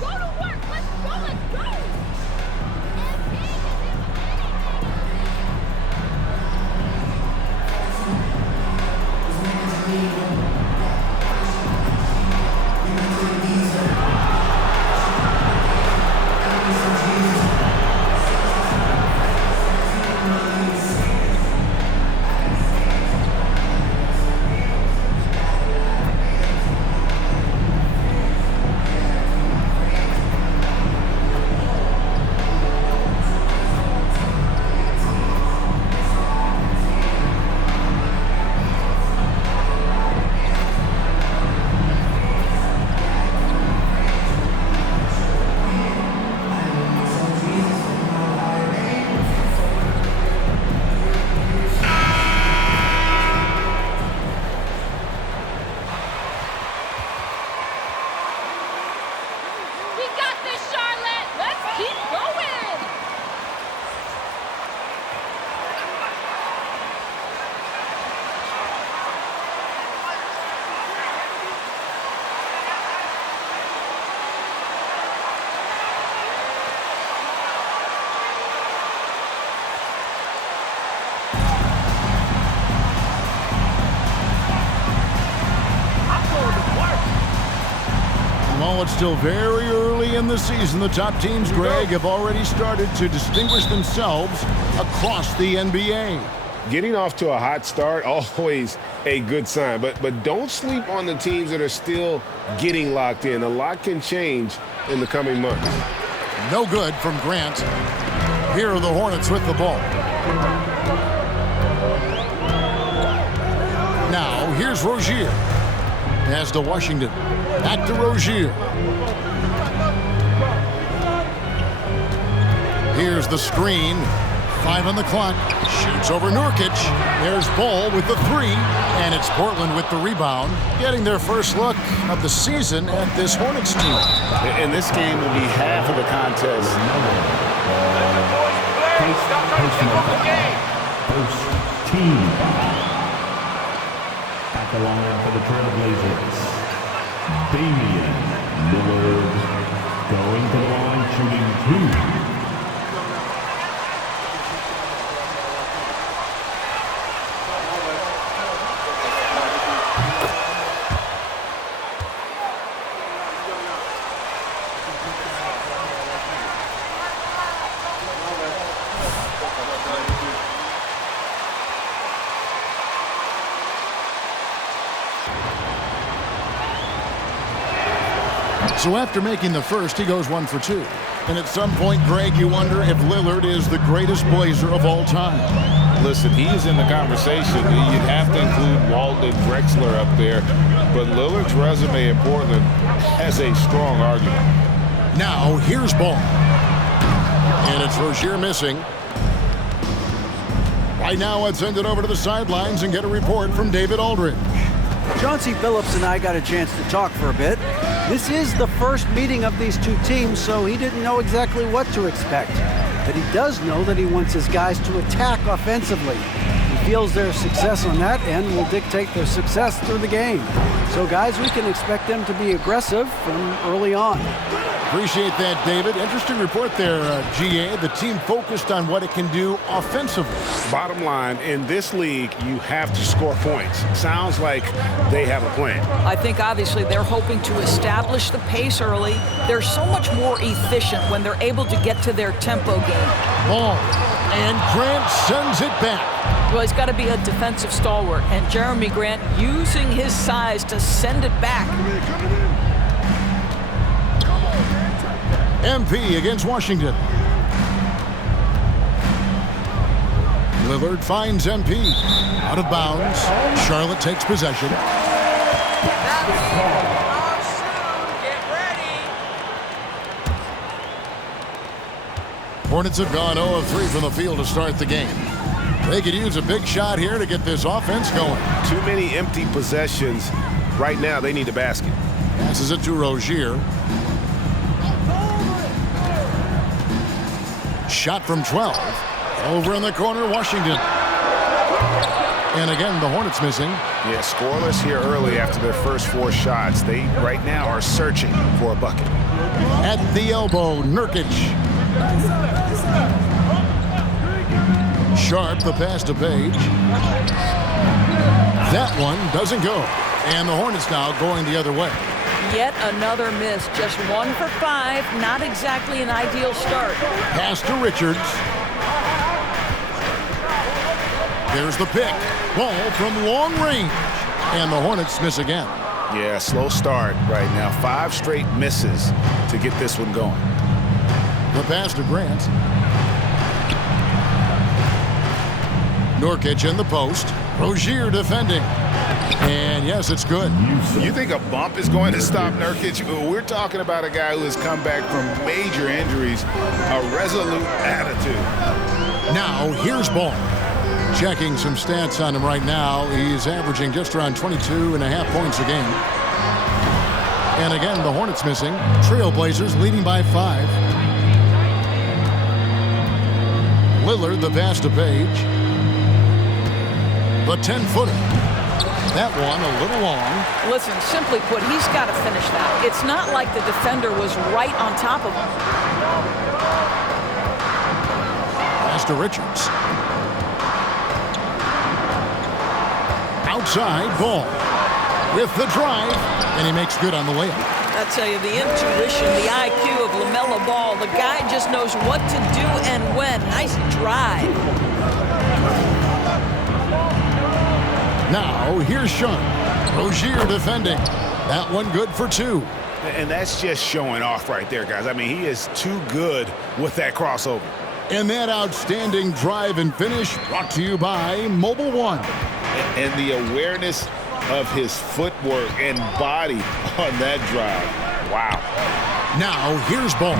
Go to work. Let's go. Let's go. While it's still very early in the season, the top teams, Greg, have already started to distinguish themselves across the NBA. Getting off to a hot start, always a good sign. But don't sleep on the teams that are still getting locked in. A lot can change in the coming months. No good from Grant. Here are the Hornets with the ball. Now, here's Rozier. Pass to Washington. Back to Rozier. Here's the screen. 5 on the clock. Shoots over Nurkic. There's Ball with the 3. And it's Portland with the rebound. Getting their first look of the season at this Hornets team. And this game will be half of the contest. First team. At the line for the Trailblazers, Damian Lillard going to the line, shooting 2. So after making the first, he goes 1 for 2. And at some point, Greg, you wonder if Lillard is the greatest Blazer of all time. Listen, he is in the conversation. You'd have to include Walt and Drexler up there. But Lillard's resume in Portland has a strong argument. Now, here's Ball. And it's Rozier missing. Right now, let's send it over to the sidelines and get a report from David Aldridge. Chauncey Billups and I got a chance to talk for a bit. This is the first meeting of these two teams, so he didn't know exactly what to expect. But he does know that he wants his guys to attack offensively. He feels their success on that end will dictate their success through the game. So, guys, we can expect them to be aggressive from early on. Appreciate that, David. Interesting report there, GA. The team focused on what it can do offensively. Bottom line, in this league, you have to score points. Sounds like they have a plan. I think, obviously, they're hoping to establish the pace early. They're so much more efficient when they're able to get to their tempo game. Ball. And Grant sends it back. Well, he's got to be a defensive stalwart. And Jeremy Grant using his size to send it back. MP against Washington. Lillard finds MP. Out of bounds. Charlotte takes possession. Hornets have gone 0 of 3 from the field to start the game. They could use a big shot here to get this offense going. Too many empty possessions. Right now, they need a basket. Passes it to Rozier. Shot from 12. Over in the corner, Washington. And again, the Hornets missing. Yeah, scoreless here early after their first 4 shots. They right now are searching for a bucket. At the elbow, Nurkic. Sharp, the pass to Page. That one doesn't go. And the Hornets now going the other way. Yet another miss. Just 1 for 5. Not exactly an ideal start. Pass to Richards. There's the pick. Ball from long range. And the Hornets miss again. Yeah, slow start right now. 5 straight misses to get this one going. The pass to Grant. Nurkic in the post. Rozier defending. And yes, it's good. You think a bump is going to stop Nurkic? We're talking about a guy who has come back from major injuries, a resolute attitude. Now, here's Ball. Checking some stats on him right now. He's averaging just around 22.5 points a game. And again, the Hornets missing. Trailblazers leading by 5. Lillard, the pass to Page. The 10-footer. That one a little long. Listen, simply put, he's got to finish that. It's not like the defender was right on top of him. Pass to Richards. Outside, Ball with the drive, and he makes good on the layup. I tell you, the intuition, the IQ of LaMelo Ball, the guy just knows what to do and when. Nice drive. Now, here's Sean. Rozier defending. That one good for 2. And that's just showing off right there, guys. I mean, he is too good with that crossover. And that outstanding drive and finish brought to you by Mobile One. And the awareness of his footwork and body on that drive. Wow. Now, here's Ball.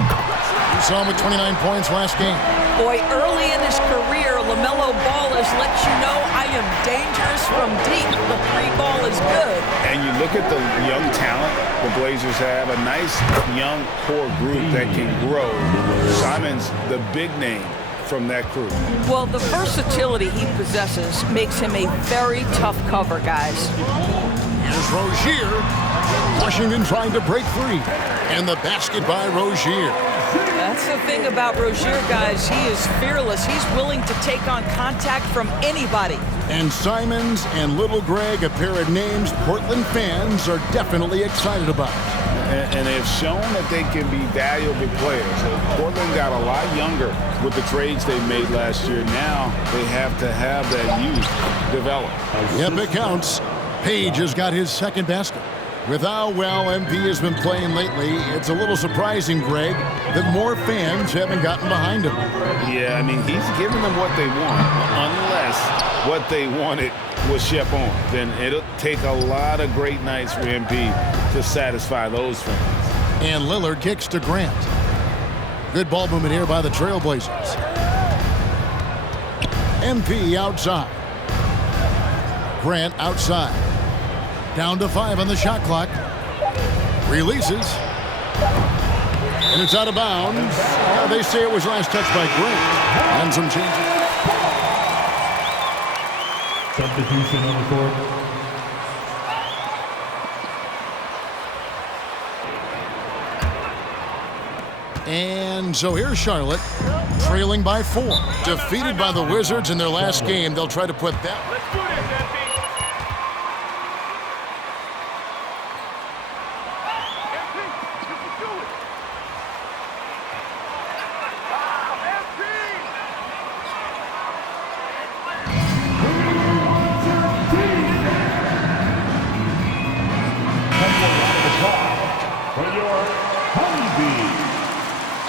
You saw him with 29 points last game. Boy, early in his career, LaMelo Ball has let you know I am dangerous from deep. The 3-ball is good. And you look at the young talent the Blazers have, a nice young core group that can grow. Simon's the big name from that crew. Well, the versatility he possesses makes him a very tough cover, guys. Here's Rozier. Washington trying to break free. And the basket by Rozier. That's the thing about Rozier, guys. He is fearless. He's willing to take on contact from anybody. And Simons and Little Greg, a pair of names Portland fans are definitely excited about. And they've shown that they can be valuable players. Portland got a lot younger with the trades they made last year. Now they have to have that youth develop. Yep, it counts. Page has got his second basket. With how well MP has been playing lately, it's a little surprising, Greg, that more fans haven't gotten behind him. Yeah, I mean, he's giving them what they want, unless what they wanted was Shep on. Then it'll take a lot of great nights for MP to satisfy those fans. And Lillard kicks to Grant. Good ball movement here by the Trailblazers. MP outside. Grant outside. Down to 5 on the shot clock. Releases. And it's out of bounds. They say it was last touched by Grant. And some changes. Substitution on the court. And so here's Charlotte, trailing by 4. Defeated by the Wizards in their last game. They'll try to put that. Let's do this, MP.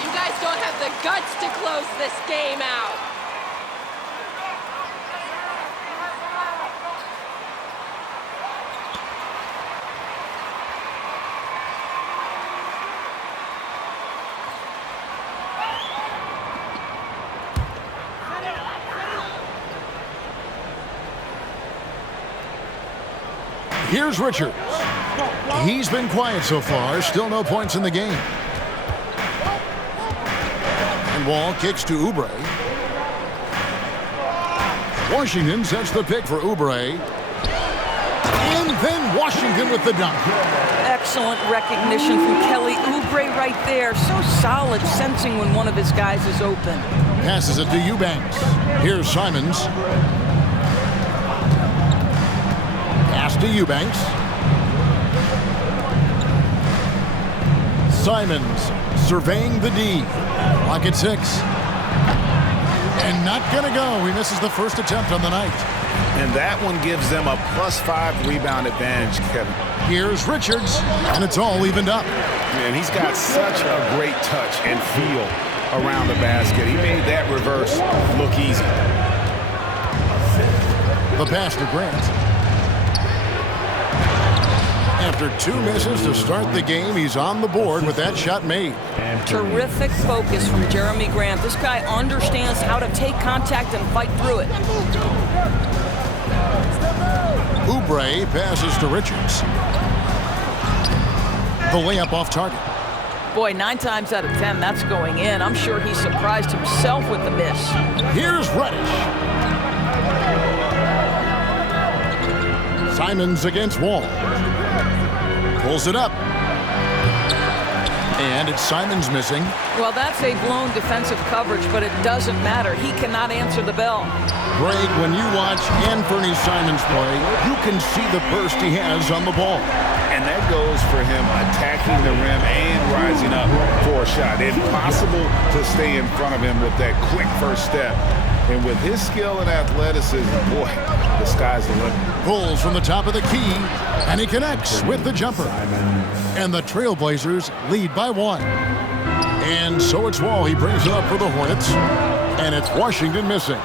You guys don't have the guts to close this game out. Here's Richards. He's been quiet so far. Still no points in the game. And Wall kicks to Oubre. Washington sets the pick for Oubre. And then Washington with the dunk. Excellent recognition from Kelly Oubre right there. So solid, sensing when one of his guys is open. Passes it to Eubanks. Here's Simons. Pass to Eubanks. Simons surveying the D. Lock at 6. And not going to go. He misses the first attempt on the night. And that one gives them a +5 rebound advantage, Kevin. Here's Richards, and it's all evened up. Man, he's got such a great touch and feel around the basket. He made that reverse look easy. The pass to Grant. After 2 misses to start the game, he's on the board with that shot made. Terrific focus from Jeremy Grant. This guy understands how to take contact and fight through it. Oubre passes to Richards. The layup off target. Boy, 9 times out of 10, that's going in. I'm sure he surprised himself with the miss. Here's Reddish. Simons against Wall. Pulls it up. And it's Simons missing. Well, that's a blown defensive coverage, but it doesn't matter. He cannot answer the bell. Greg, when you watch Anthony Simons play, you can see the burst he has on the ball. And that goes for him attacking the rim and rising up for a shot. Impossible to stay in front of him with that quick first step. And with his skill and athleticism, boy, the sky's the limit. Pulls from the top of the key, and he connects with the jumper. And the Trailblazers lead by 1. And so it's Wall. He brings it up for the Hornets, and it's Washington missing.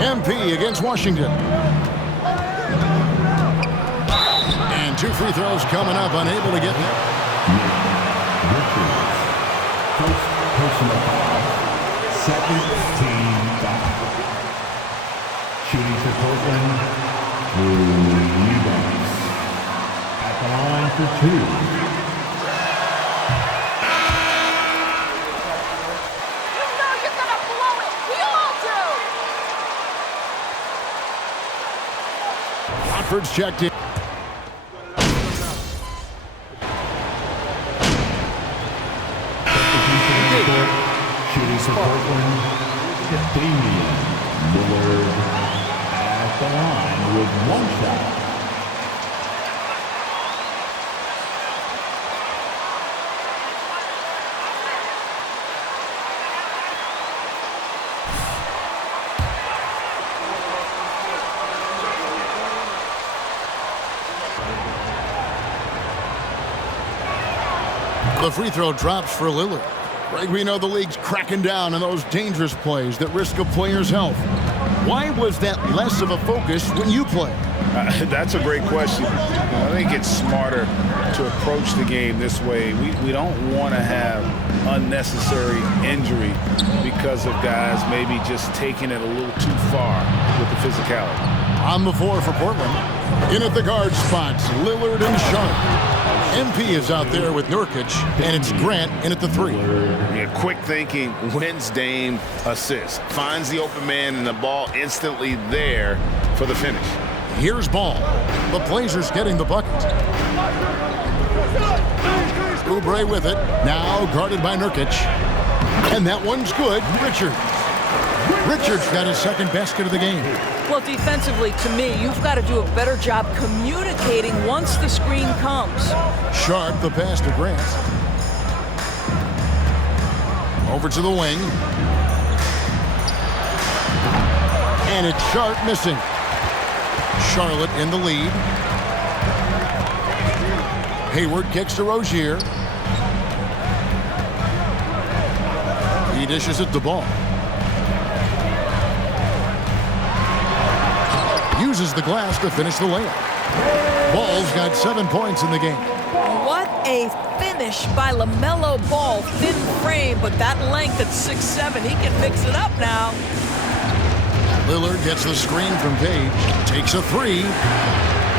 MP against Washington. And 2 free throws coming up, unable to get there. Personal foul. Second team foul. Shooting for Portland. Eubanks. At the line for 2. You know you're gonna blow it. We all do. Watford's checked in. Shooting for Portland. Damian Lillard at the line with 1 shot. The free throw drops for Lillard. Right, we know the league's cracking down on those dangerous plays that risk a player's health. Why was that less of a focus when you play? That's a great question. I think it's smarter to approach the game this way. We don't want to have unnecessary injury because of guys maybe just taking it a little too far with the physicality. On the floor for Portland. In at the guard spots, Lillard and Sharp. MP is out there with Nurkic, and it's Grant in at the 3. Yeah, quick thinking, wins Dame, assists. Finds the open man, and the ball instantly there for the finish. Here's Ball. The Blazers getting the bucket. Oubre with it, now guarded by Nurkic. And that one's good. Richards got his second basket of the game. Well, defensively, to me, you've got to do a better job communicating once the screen comes. Sharp, the pass to Grant. Over to the wing. And it's Sharp missing. Charlotte in the lead. Hayward kicks to Rozier. He dishes it to Ball. Uses the glass to finish the layup. Ball's got 7 points in the game. What a finish by LaMelo Ball. Thin frame, but that length at 6'7", he can mix it up now. Lillard gets the screen from Page. Takes a 3.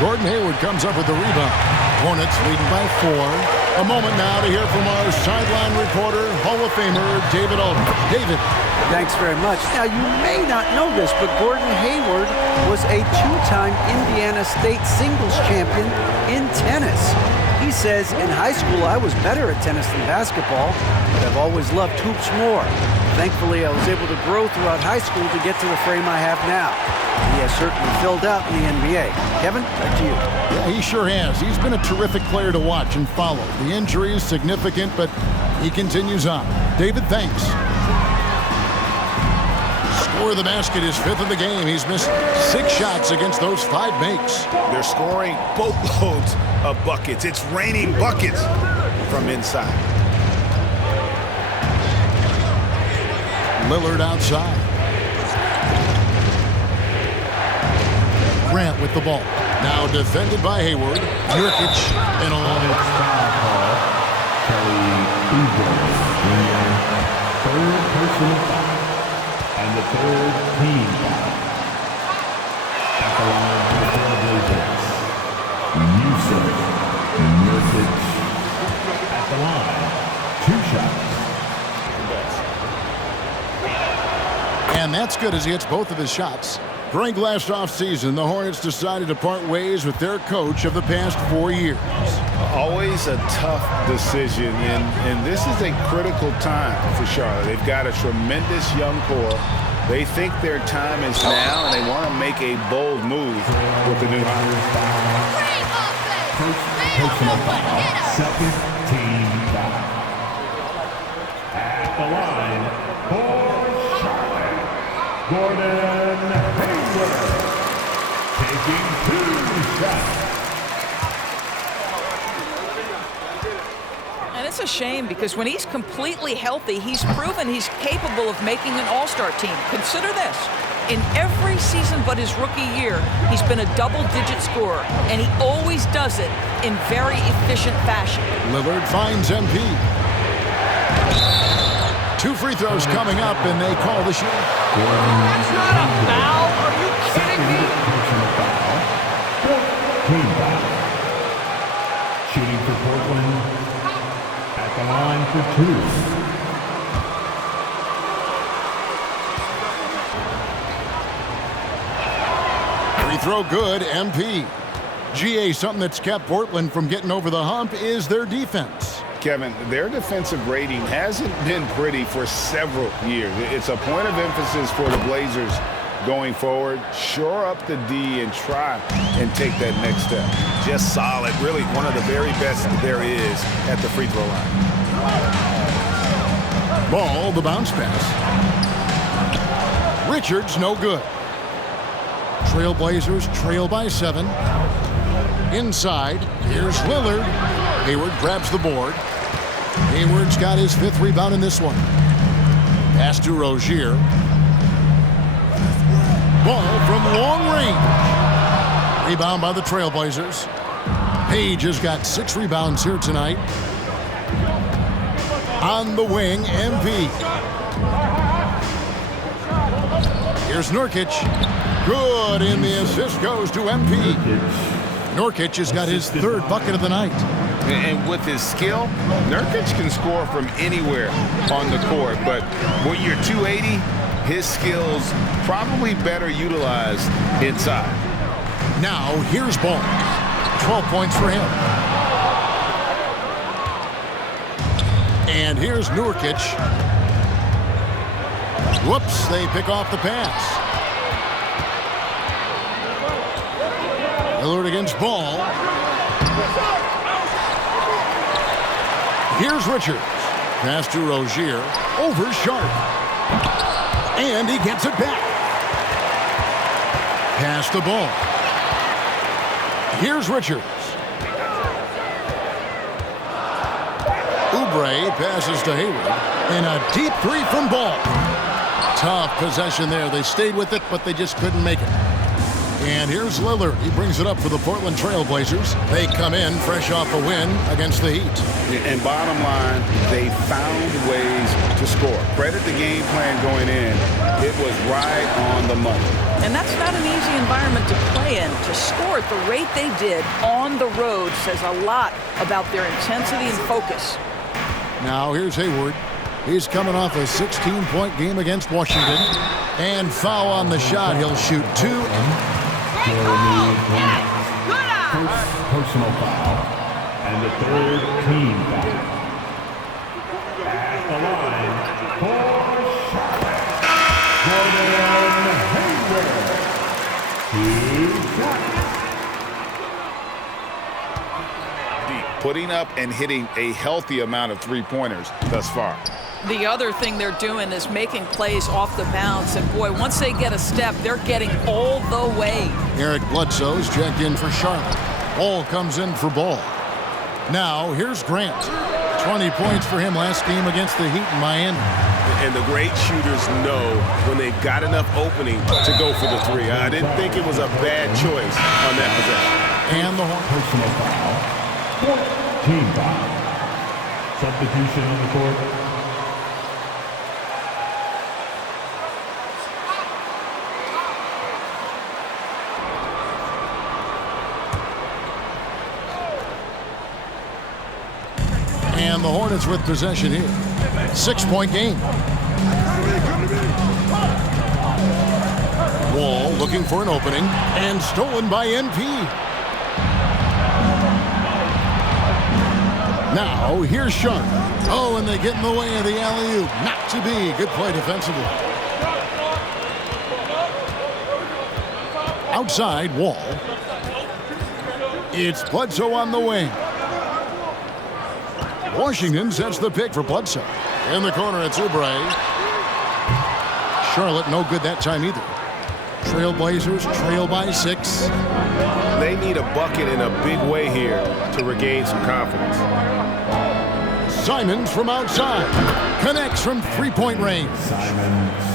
Gordon Hayward comes up with the rebound. Hornets leading by 4. A moment now to hear from our sideline reporter, Hall of Famer David Aldridge. David. Thanks very much. Now, you may not know this, but Gordon Hayward was a two-time Indiana State singles champion in tennis. He says, in high school, I was better at tennis than basketball, but I've always loved hoops more. Thankfully, I was able to grow throughout high school to get to the frame I have now. He has certainly filled out in the NBA. Kevin, back to you. Yeah, he sure has. He's been a terrific player to watch and follow. The injury is significant, but he continues on. David, thanks. Score of the basket is 5th of the game. He's missed 6 shots against those 5 makes. They're scoring boatloads of buckets. It's raining buckets from inside. Lillard outside. Grant with the ball. Now defended by Hayward. Nurkic and On its foul call, Kelly Oubre, third personal foul, and the third team foul. At the line for the Trailblazers, Yusuf Nurkic. At the line, 2 shots. And that's good as he hits both of his shots. During last offseason, the Hornets decided to part ways with their coach of the past 4 years. Always a tough decision, and this is a critical time for Charlotte. They've got a tremendous young core. They think their time is now, and they want to make a bold move with the new hire. First personal foul, second team foul. At the line for Charlotte, Gordon Hayward, taking 2 shots. And it's a shame because when he's completely healthy, he's proven he's capable of making an all-star team. Consider this. In every season but his rookie year, he's been a double-digit scorer, and he always does it in very efficient fashion. Lillard finds MP. 2 free throws coming up, and they call the shooting. That's not a foul. Are you kidding me? Personal foul, team foul. Shooting for Portland. At the line for 2. Free throw good, MP. GA, something that's kept Portland from getting over the hump is their defense. Kevin, their defensive rating hasn't been pretty for several years. It's a point of emphasis for the Blazers going forward. Shore up the D and try and take that next step. Just solid, really one of the very best there is at the free throw line. Ball, the bounce pass. Richards, no good. Trailblazers trail by 7. Inside, here's Lillard. Hayward grabs the board. Hayward's got his 5th rebound in this one. Pass to Rozier. Ball from long range. Rebound by the Trailblazers. Page has got 6 rebounds here tonight. On the wing, MP. Here's Nurkic. Good, and the assist goes to MP. Nurkic has got his 3rd bucket of the night. And with his skill, Nurkic can score from anywhere on the court. But when you're 280, his skills probably better utilized inside. Now, here's Ball. 12 points for him. And here's Nurkic. Whoops, they pick off the pass. Lillard against Ball. Here's Richards. Pass to Rozier. Over Sharp. And he gets it back. Pass the ball. Here's Richards. Oubre passes to Hayward. And a deep 3 from Ball. Tough possession there. They stayed with it, but they just couldn't make it. And here's Lillard. He brings it up for the Portland Trailblazers. They come in fresh off a win against the Heat. And bottom line, they found ways to score. Credit the game plan going in. It was right on the money. And that's not an easy environment to play in. To score at the rate they did on the road says a lot about their intensity and focus. Now here's Hayward. He's coming off a 16-point game against Washington. And foul on the shot. He'll shoot 2. Jeremy Grant. First personal foul. And the third team foul. At the line for Charlotte, putting up and hitting a healthy amount of three-pointers thus far. The other thing they're doing is making plays off the bounce. And, boy, once they get a step, they're getting all the way. Eric Bledsoe's checked in for Charlotte. Ball comes in for Ball. Now, here's Grant. 20 points for him last game against the Heat in Miami. And the great shooters know when they've got enough opening to go for the three. I didn't think it was a bad choice on that possession. And the horn. personal foul. Team foul. Substitution on the court. And the Hornets with possession here. 6-point game. Wall looking for an opening and stolen by NP. Now here's Sharp. Oh, and they get in the way of the alley-oop. Not to be. Good play defensively. Outside, Wall. It's Bledsoe on the wing. Washington sets the pick for Bledsoe. In the corner, it's Oubre. Charlotte no good that time either. Trailblazers trail by 6. They need a bucket in a big way here to regain some confidence. Simons from outside. Connects from three-point range.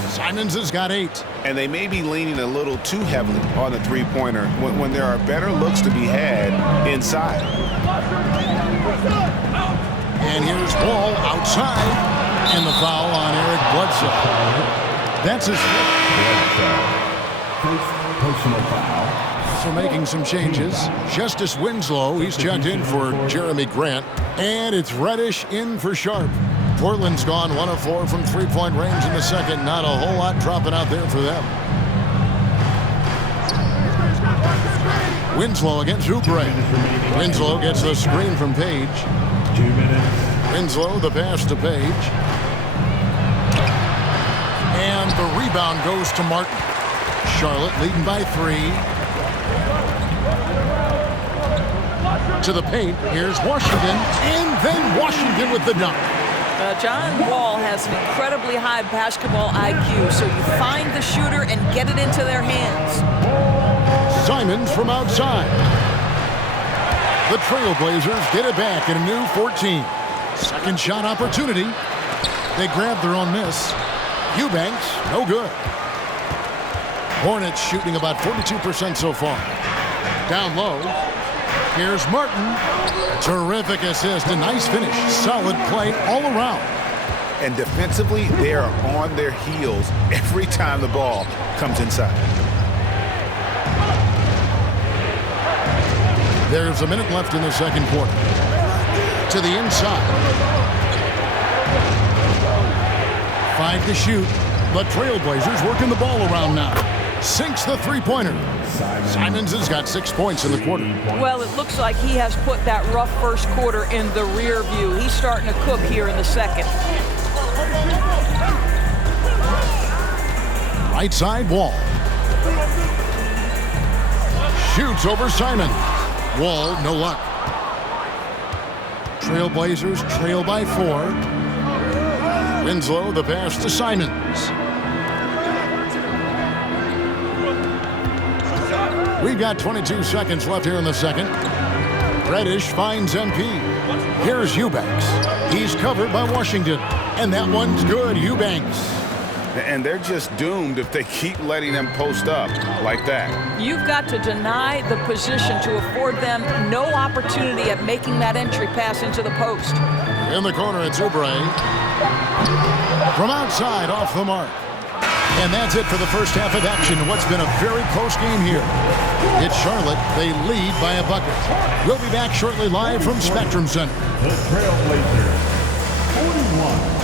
Simons has got 8. And they may be leaning a little too heavily on the three-pointer when there are better looks to be had inside. And here's Ball outside. And the foul on Eric Bledsoe. That's his First personal foul. So making some changes. Justice Winslow, he's checked in for Jeremy Grant. And it's Reddish in for Sharp. Portland's gone 1 of 4 from three-point range in the second. Not a whole lot dropping out there for them. Winslow against Oubre. Winslow gets the screen from Page. 2 minutes. Winslow, the pass to Page. And the rebound goes to Martin. Charlotte leading by 3. To the paint. Here's Washington. And then Washington with the dunk. John Wall has an incredibly high basketball IQ, so you find the shooter and get it into their hands. Simons from outside. The Trailblazers get it back in a new 14. Second shot opportunity. They grab their own miss. Eubanks, no good. Hornets shooting about 42% so far. Down low. Here's Martin. Terrific assist. A nice finish. Solid play all around. And defensively, they are on their heels every time the ball comes inside. There's a minute left in the second quarter. To the inside. 5 to shoot. The Trailblazers working the ball around now. Sinks the three-pointer. Simons has got 6 points in the quarter. Well, it looks like he has put that rough first quarter in the rear view. He's starting to cook here in the second. Right side, Wall. Shoots over Simon. Wall, no luck. Trailblazers trail by 4. Winslow, the pass to Simons. We've got 22 seconds left here in the second. Reddish finds MP. Here's Eubanks. He's covered by Washington. And that one's good, Eubanks. And they're just doomed if they keep letting them post up like that. You've got to deny the position to afford them no opportunity at making that entry pass into the post. In the corner, it's Oubre. From outside, off the mark. And that's it for the first half of action. What's been a very close game here. It's Charlotte. They lead by a bucket. We'll be back shortly live from Spectrum Center. The Trailblazers, 41.